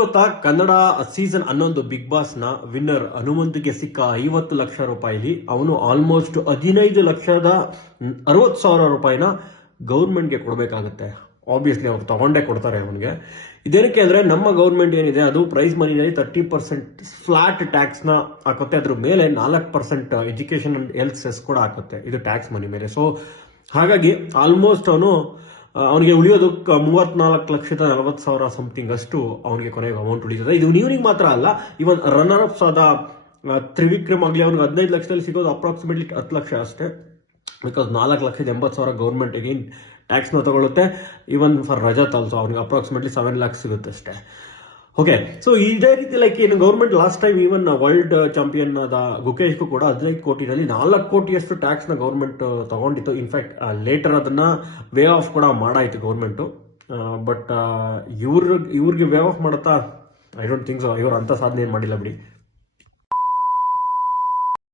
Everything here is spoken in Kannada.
ಗೊತ್ತಾ, ಕನ್ನಡ ಸೀಸನ್ 11 ಬಿಗ್ ಬಾಸ್ ನ ವಿನ್ನರ್ ಹನುಮಂತಿಗೆ ಸಿಕ್ಕ 50 ಲಕ್ಷ ರೂಪಾಯಿಲಿ ಅವನು ಆಲ್ಮೋಸ್ಟ್ 15,60,000 ರೂಪಾಯಿನ ಗೌರ್ಮೆಂಟ್ಗೆ ಕೊಡಬೇಕಾಗುತ್ತೆ. ಆಬ್ವಿಯಸ್ಲಿ ಅವ್ರು ತಗೊಂಡೇ ಕೊಡ್ತಾರೆ ಅವನಿಗೆ. ಇದೇನಕ್ಕೆ ಅಂದ್ರೆ ನಮ್ಮ ಗೌರ್ಮೆಂಟ್ ಏನಿದೆ ಅದು ಪ್ರೈಸ್ ಮನಿನಲ್ಲಿ 30% ಫ್ಲಾಟ್ ಟ್ಯಾಕ್ಸ್ ನ ಹಾಕುತ್ತೆ. ಅದ್ರ ಮೇಲೆ 4% ಎಜುಕೇಶನ್ ಅಂಡ್ ಹೆಲ್ತ್ ಸೆಸ್ ಕೂಡ ಹಾಕುತ್ತೆ, ಇದು ಟ್ಯಾಕ್ಸ್ ಮನಿ ಮೇಲೆ. ಸೊ ಹಾಗಾಗಿ ಆಲ್ಮೋಸ್ಟ್ ಅವನಿಗೆ ಉಳಿಯೋದು 34,40,000 ಸಮಥಿಂಗ್ ಅಷ್ಟು ಅವನಿಗೆ ಕೊನೆಗೆ ಅಮೌಂಟ್ ಉಳಿತದೆ. ಇದು ಇವನಿಗೆ ಮಾತ್ರ ಅಲ್ಲ, ಇವನ್ ರನ್ನರ್ ಅಪ್ಸ್ ಆದ ತ್ರಿವಿಕ್ರಮ್ ಆಗಲಿ ಅವ್ನಿಗೆ 15 ಲಕ್ಷದಲ್ಲಿ ಸಿಗೋದು ಅಪ್ರಾಕ್ಸಿಮೇಟ್ಲಿ 10 ಲಕ್ಷ ಅಷ್ಟೇ. ಬಿಕಾಸ್ 4,80,000 ಗೌರ್ಮೆಂಟ್ ಅಗೇನ್ ಟ್ಯಾಕ್ಸ್ ನ ತಗೊಳುತ್ತೆ. ಇವನ್ ಫಾರ್ ರಜತ್ ಆಲ್ಸೋ ಅವನಿಗೆ ಅಪ್ರಾಕ್ಸಿಮೇಟ್ಲಿ 7 lakhs ಸಿಗುತ್ತೆ ಅಷ್ಟೇ. ಓಕೆ, ಸೊ ಇದೇ ರೀತಿ ಲೈಕ್ ಏನು government last time even world champion ಆದ ಗುಕೇಶ್ಗೂ ಕೂಡ 15 ಕೋಟಿನಲ್ಲಿ 4 ಕೋಟಿಯಷ್ಟು ಟ್ಯಾಕ್ಸ್ ನ ಗೌರ್ಮೆಂಟ್ ತಗೊಂಡಿತ್ತು. ಇನ್ಫ್ಯಾಕ್ಟ್ ಲೇಟರ್ ಅದನ್ನ ವೇ ಆಫ್ ಕೂಡ ಮಾಡಾಯ್ತು ಗೌರ್ಮೆಂಟ್. ಬಟ್ ಇವ್ರಿಗೆ ವೇ ಆಫ್ ಮಾಡುತ್ತಾ? I don't think so. ಇವ್ರು ಅಂತ ಸಾಧನೆ ಏನ್ ಮಾಡಿಲ್ಲ ಬಿಡಿ.